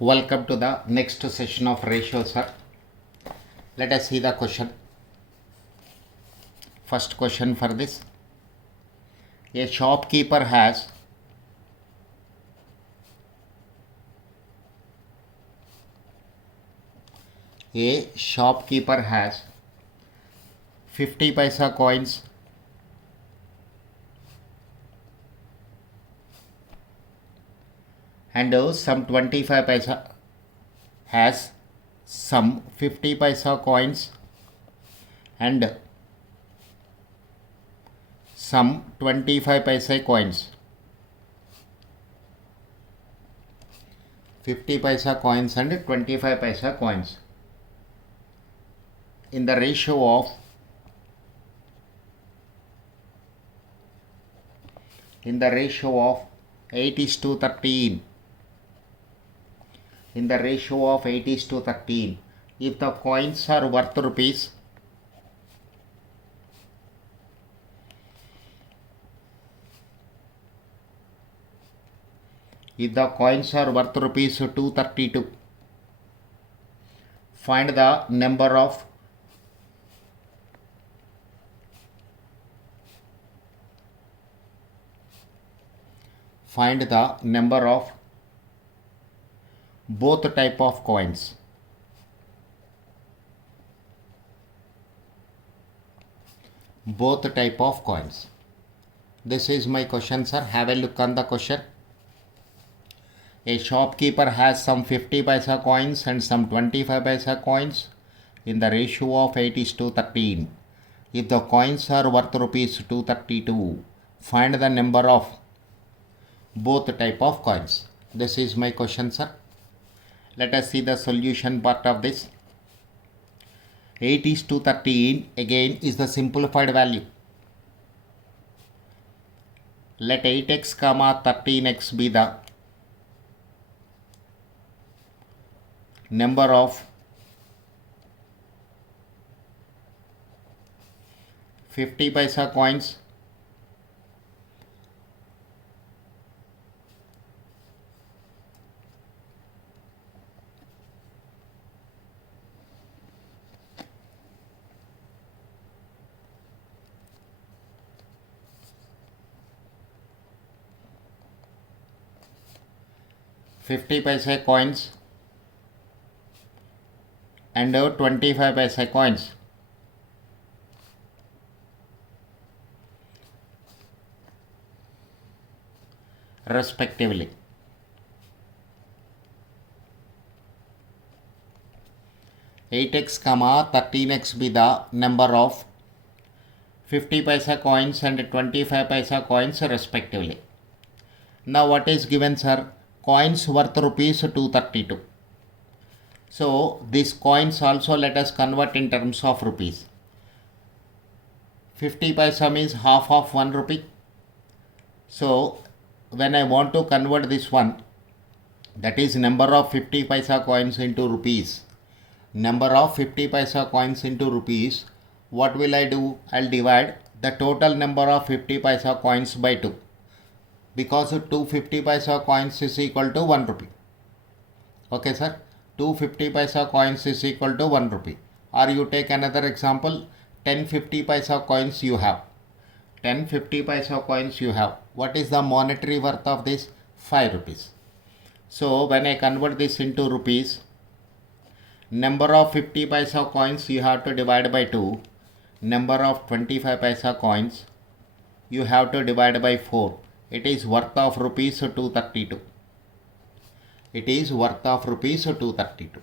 Welcome to the next session of ratio, sir. Let us see the question. First question for this. A shopkeeper has a shopkeeper has 50 paisa coins and some 25 paisa has some 50 paisa coins and some 25 paisa coins. 50 paisa coins and 25 paisa coins in the ratio of 8:13. In the ratio of 8:13, if the coins are worth rupees, if the coins are worth rupees 232, find the number of both type of coins. Both type of coins. This is my question, sir. Have a look on the question. A shopkeeper has some 50 paisa coins and some 25 paisa coins in the ratio of 8:13. If the coins are worth rupees 232, find the number of both type of coins. This is my question, sir. Let us see the solution part of this. 8:13 again is the simplified value. Let 8x comma 13x be the number of 50 paisa coins and 25 paisa coins. Respectively. (8x, 13x) be the number of 50 paisa coins and 25 paisa coins respectively. Now what is given, sir? Coins worth rupees 232. So these coins also let us convert in terms of rupees. 50 paisa means half of 1 rupee. So when I want to convert this one, that is number of 50 paisa coins into rupees. Number of 50 paisa coins into rupees. What will I do? I'll divide the total number of 50 paisa coins by 2. Because 250 paisa coins is equal to 1 rupee. Okay, sir. 250 paisa coins is equal to 1 rupee. Or you take another example. 10 50 paisa coins you have. 10 50 paisa coins you have. What is the monetary worth of this? 5 rupees. So when I convert this into rupees, number of 50 paisa coins you have to divide by 2. Number of 25 paisa coins you have to divide by 4. It is worth of rupees 232. It is worth of rupees 232.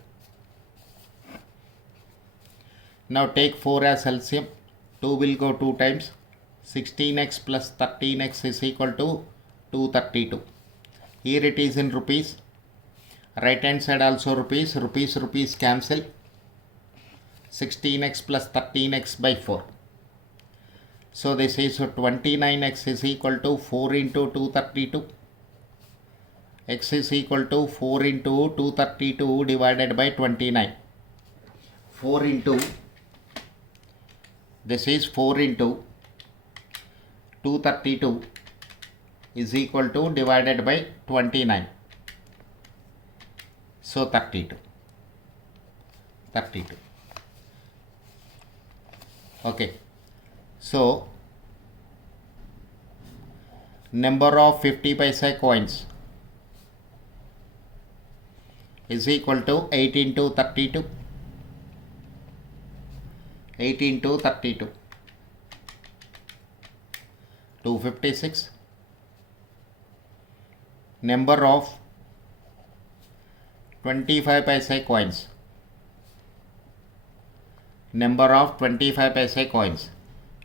Now take 4 as LCM. 2 will go 2 times. 16x plus 13x is equal to 232. Here it is in rupees. Right hand side also rupees. Rupees cancel. 16x plus 13x by 4. So this is 29x is equal to 4 into 232. X is equal to 4 into 232 divided by 29. 4 into, this is 4 into 232 is equal to divided by 29. So 32. Okay. So number of 50 paisa coins is equal to 8 into 32. 8 into 32. 256. Number of 25 paisa coins. Number of 25 paisa coins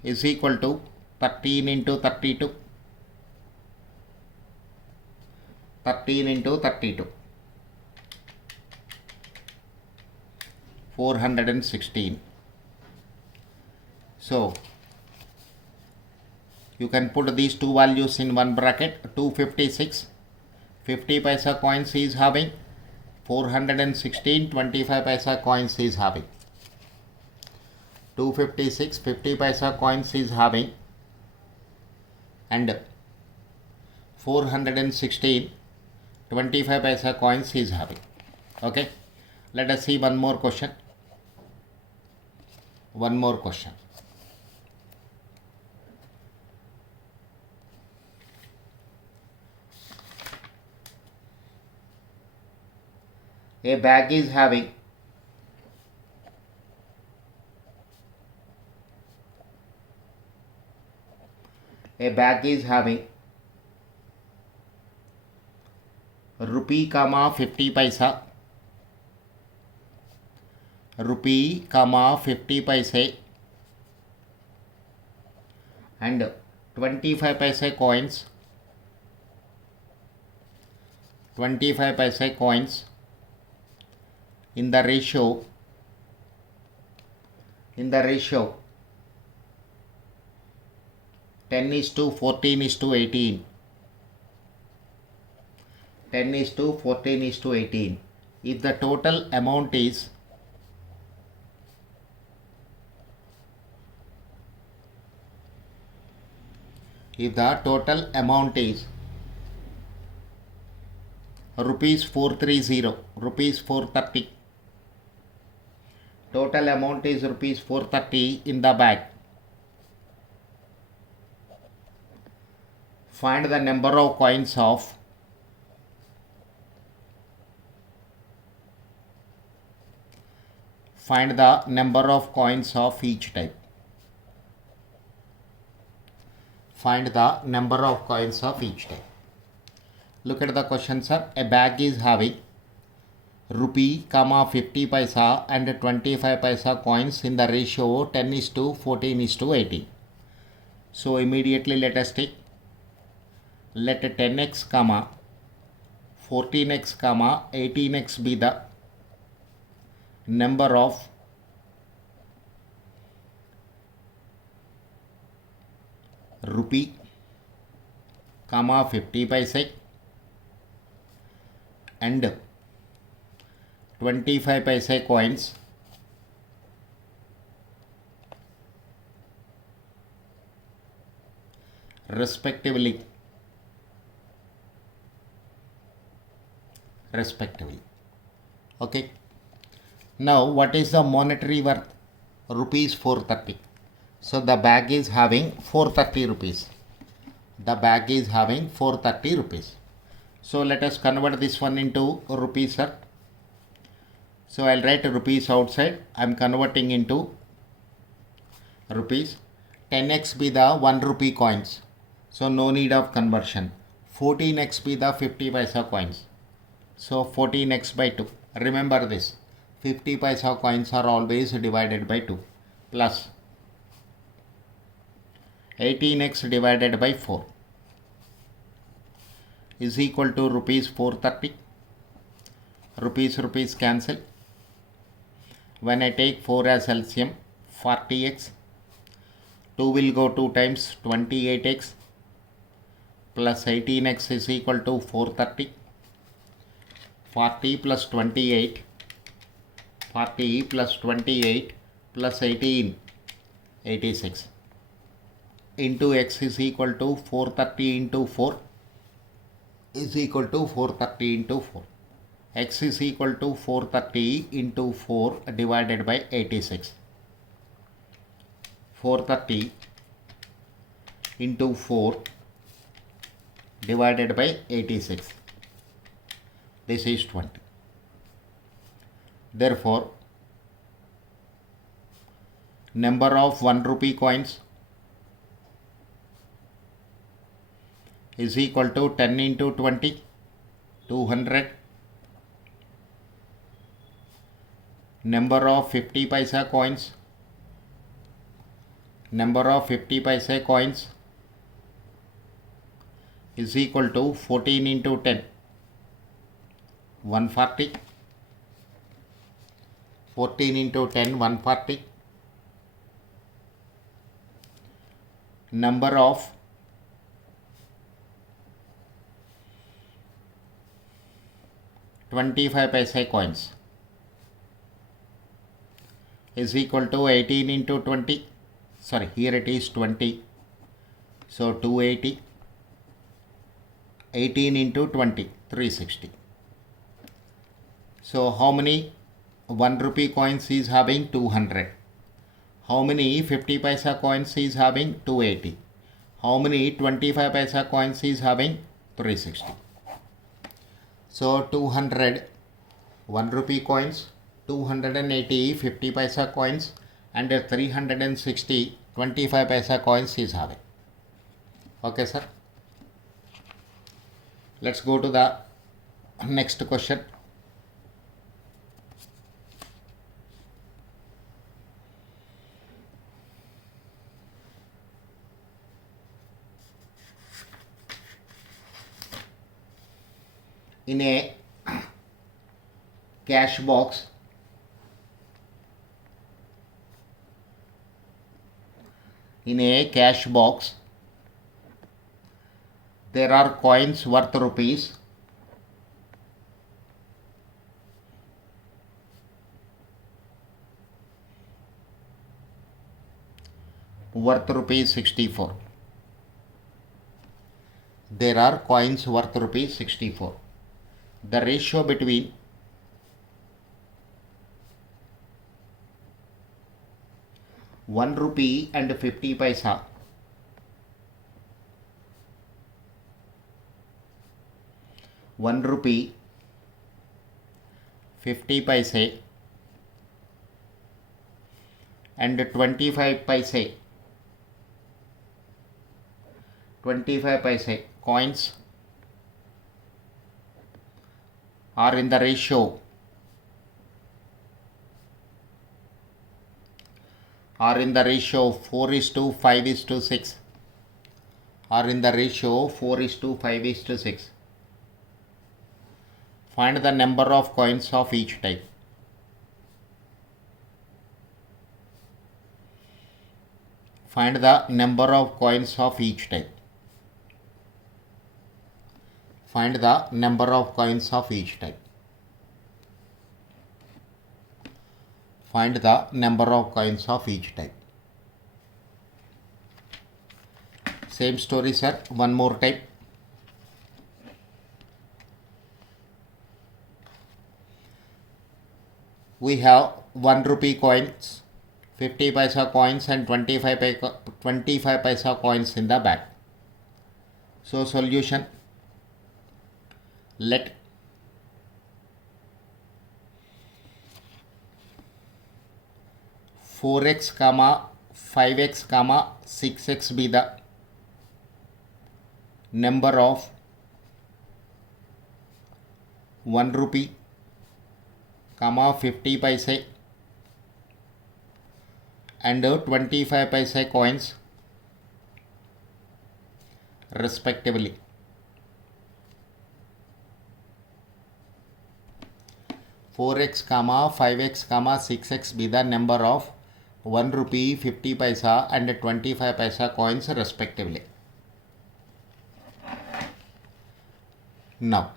is equal to 13 into 32. 13 into 32. 416. So you can put these two values in one bracket. 256 50 paisa coins is having, 416 25 paisa coins is having. 256 50 paisa coins is having, and 416 25 paisa coins is having. Okay, let us see one more question. A bag is having rupee, 50 paisa, rupee, 50 paise and 25 paisa coins, 25 paisa coins in the ratio 10 is to 14 is to 18. 10 is to 14 is to 18. If the total amount is rupees 430, rupees 430, total amount is rupees 430 in the bag. Find the number of coins of each type. Find the number of coins of each type. Look at the question, sir. A bag is having rupee, 50 paisa and 25 paisa coins in the ratio 10 is to 14 is to 18. So immediately let us take, let 10x, 14x, 18x be the number of rupee, 50 paisa and 25 paisa coins respectively. Okay. Now what is the monetary worth? Rupees 430. So the bag is having 430 rupees. So let us convert this one into rupees, sir. So I'll write rupees outside. I'm converting into rupees. 10x be the 1 rupee coins. So no need of conversion. 14x be the 50 paisa coins. So 14x by 2. Remember this. 50 paisa coins are always divided by 2. Plus 18x divided by 4 is equal to rupees 430. Rupees cancel. When I take 4 as LCM, 40x. 2 will go 2 times, 28x plus 18x is equal to 430. 40 plus 28 plus 18, 86 into x is equal to 430 into 4 is equal to 430 into 4. x is equal to 430 into 4 divided by 86. 430 into 4 divided by 86. This is 20. Therefore, number of 1 rupee coins is equal to 10 into 20, 200. Number of 50 paisa coins, is equal to 14 into 10, 140. 14 into 10, 140. Number of 25 paisa coins is equal to 18 into 20. Sorry, here it is 20. So 280. 18 into 20, 360. So how many 1 rupee coins is having? 200. How many 50 paisa coins is having? 280. How many 25 paisa coins is having? 360. So 200 1 rupee coins, 280 50 paisa coins, and 360 25 paisa coins is having. Okay, sir. Let's go to the next question. In a cash box, there are coins worth rupees. Worth rupees 64. There are coins worth rupees 64. The ratio between ₹1 and 50 paisa ₹1, 50 paise and 25 paise coins are in the ratio 4:5:6. Are in the ratio 4:5:6. Find the number of coins of each type. Find the number of coins of each type. Find the number of coins of each type. Find the number of coins of each type. Same story, sir. One more type. We have 1 rupee coins, 50 paisa coins, and 25 paisa coins in the back. So solution: let (4x, 5x, 6x) be the number of 1 rupee, 50 paise and 25 paise coins respectively. (4x, 5x, 6x) be the number of 1 rupee, 50 paisa and 25 paisa coins respectively. Now,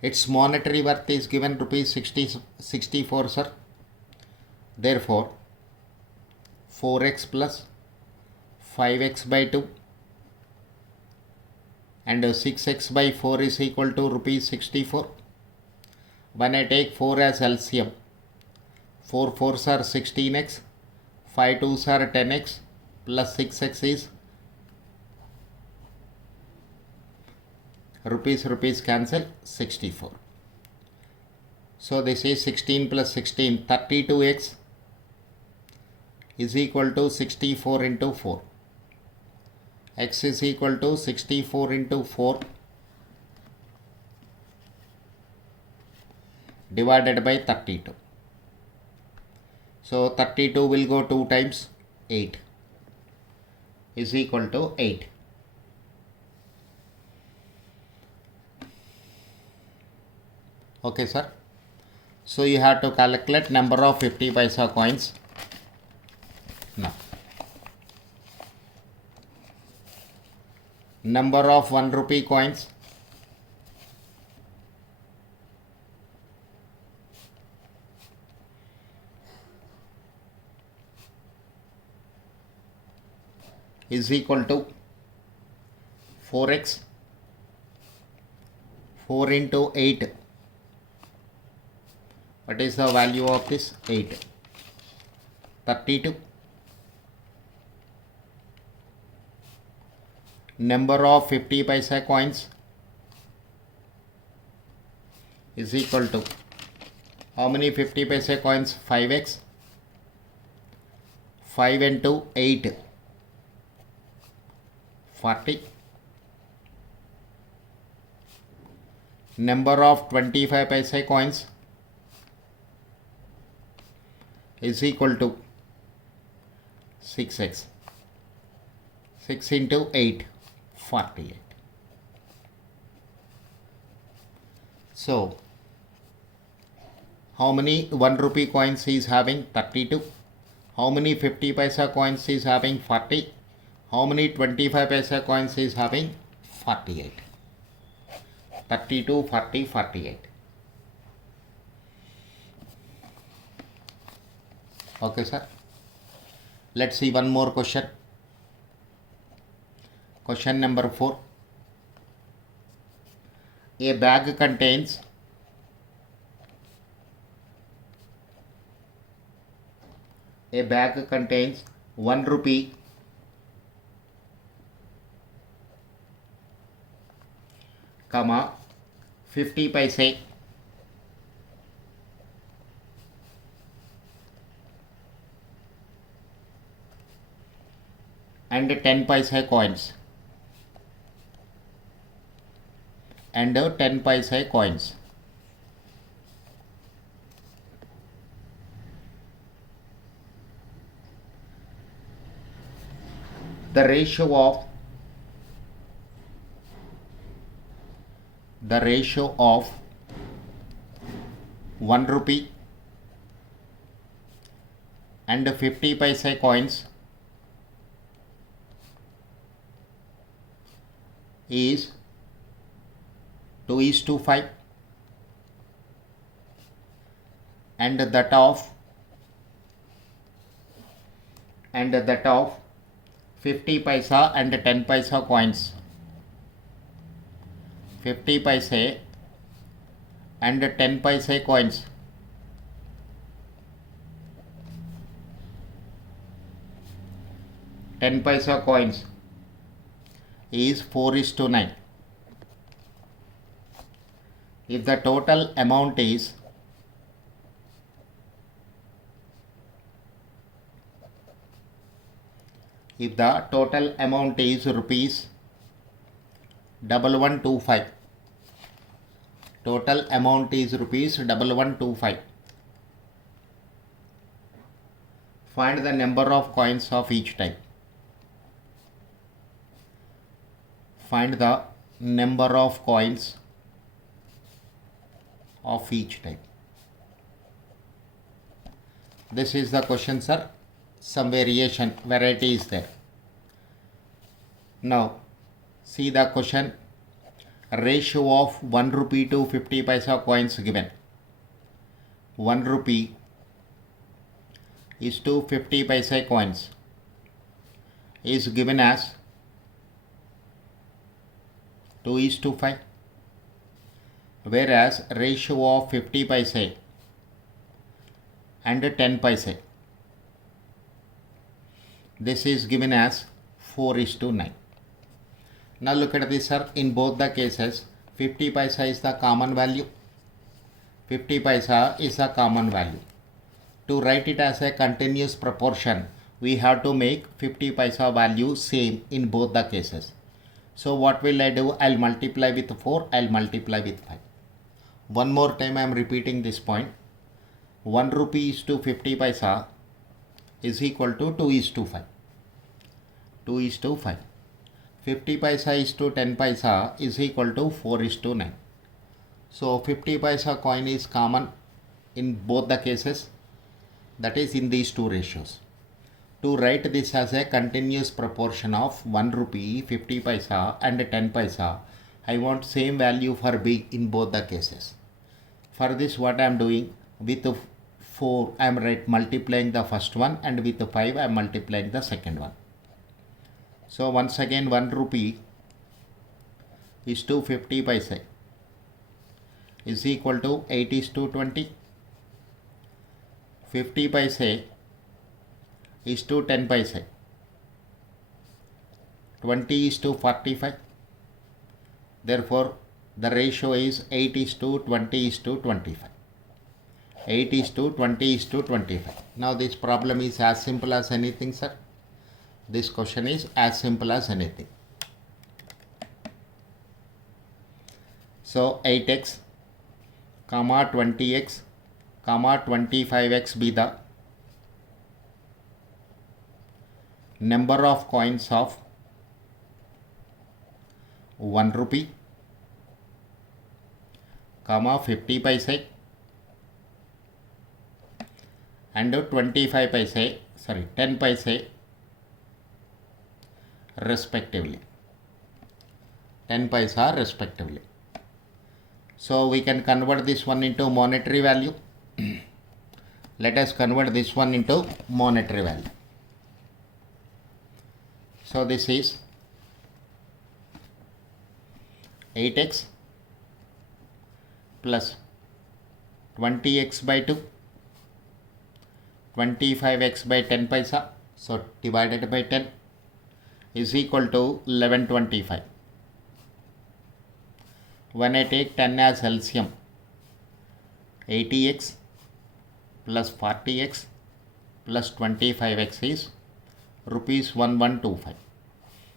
its monetary worth is given rupees 64, sir. Therefore, 4x plus 5x by 2 and 6x by 4 is equal to rupees 64. when I take 4 as LCM, 4 4s are 16x, 5 2s are 10x, plus 6x is rupees cancel 64. So this is 16 plus 16, 32x is equal to 64 into 4. X is equal to 64 into 4 divided by 32. So 32 will go 2 times, 8 is equal to 8. Okay, sir. So you have to calculate number of 50 paisa coins. Now, number of 1 rupee coins, is equal to 4x, 4 into 8. What is the value of this? 8. 32. Number of 50 paisa coins is equal to, how many 50 paisa coins? 5x. 5 into 8. 40. Number of 25 paisa coins is equal to 6x. 6 into 8, 48. So, how many 1 rupee coins is having? 32. How many 50 paisa coins is having? 40. How many 25 paisa coins is having? 48. 32, 40, 48. Okay, sir. Let's see one more question. Question number 4. A bag contains 1 rupee, comma 50 paise, and 10 paisa coins, the ratio of 1 rupee and 50 paisa coins is 2:5, and that of 50 paisa and 10 paisa coins, 50 paise and 10 paise coins is 4:9. If the total amount is rupees 1125, find the number of coins of each type. Find the number of coins of each type. This is the question, sir. Some variety is there. Now, see the question. Ratio of 1 rupee to 50 paisa coins given. 1 rupee is to 50 paisa coins is given as 2:5. whereas ratio of 50 paise and 10 paise, this is given as 4:9. Now look at this, sir. In both the cases, 50 paisa is the common value. 50 paisa is a common value. To write it as a continuous proportion, we have to make 50 paisa value same in both the cases. So what will I do? I'll multiply with 4, I'll multiply with 5. One more time I am repeating this point. 1 rupee is to 50 paisa is equal to 2:5. 2:5. 50 paisa is to 10 paisa is equal to 4:9. So 50 paisa coin is common in both the cases, that is in these two ratios. To write this as a continuous proportion of 1 rupee, 50 paisa and 10 paisa, I want same value for B in both the cases. For this what I am doing, with 4 I am multiplying the first one, and with 5 I am multiplying the second one. So once again 1 rupee is to 50 paisa is equal to 8:20. 50 paise is to 10 paise. 20:45. Therefore, the ratio is 8:20:25. 8:20:25. Now this problem is as simple as anything, sir. This question is as simple as anything. So 8x, 20x, 25x be the number of coins of 1 rupee, 50 paise and 25 paise, 10 paise respectively. 10 paisa respectively. So we can convert this one into monetary value. Let us convert this one into monetary value. So this is 8x plus 20x by 2, 25x by 10 paisa, so divided by 10 is equal to 1125. When I take 10 as LCM, 80x plus 40x plus 25x is rupees 1125.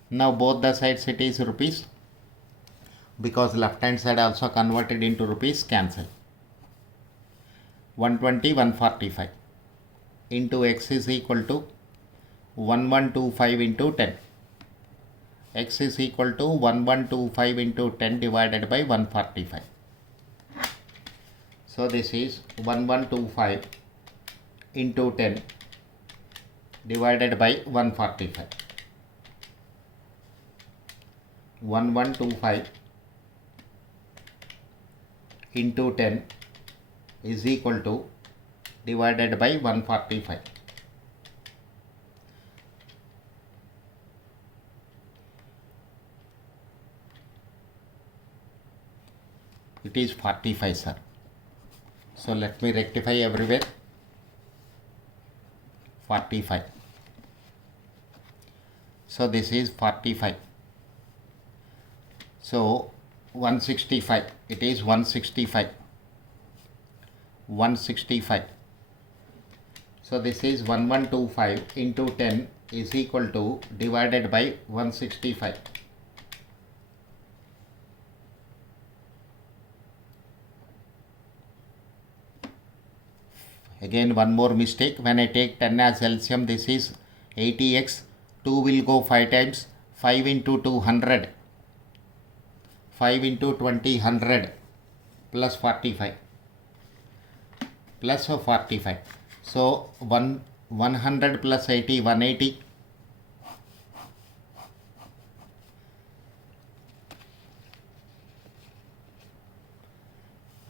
Now both the sides it is rupees, because left hand side also converted into rupees, cancel. 120, 145 into x is equal to 1125 into 10. X is equal to 1125 into 10 divided by 145. So this is 1125 into 10 divided by 145. 1125 into 10 is equal to divided by 145. It is 45, sir. So let me rectify everywhere. 45. So this is 45. So 165. It is 165. 165. So this is 1125 into 10 is equal to divided by 165. Again one more mistake. When I take 10 as LCM, this is 80x. 2 will go 5 times. 5 into 2, 100. 5 into 20, 100 plus 45. Plus 45. So 100 plus 80, 180.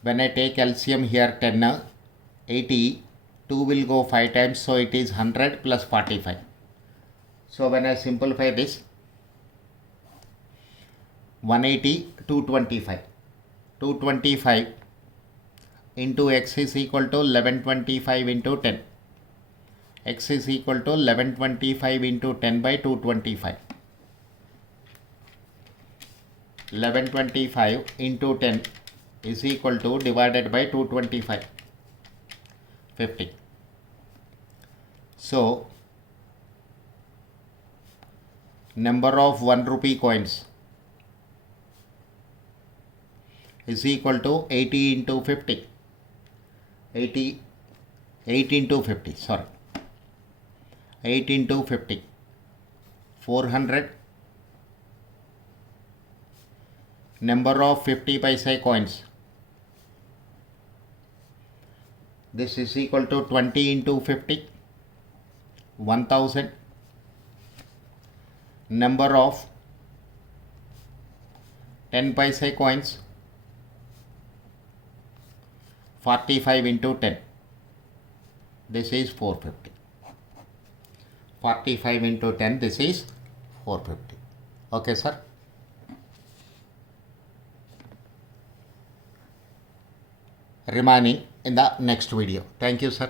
When I take LCM here 10, 80, 2 will go 5 times, so it is 100 plus 45. So when I simplify this, 180, 225. 225 into x is equal to 1125 into 10. X is equal to 1125 into 10 by 225. 1125 into 10 is equal to divided by 225. 50. So, number of 1 rupee coins is equal to 80 into 50. 8 into 50, sorry. 8 into 50. 400. Number of 50 paisa coins. This is equal to 20 into 50. 1000. Number of 10 paisa coins. 45 into 10. This is 450. 45 into 10. This is 450. Okay, sir. Remaining in the next video. Thank you, sir.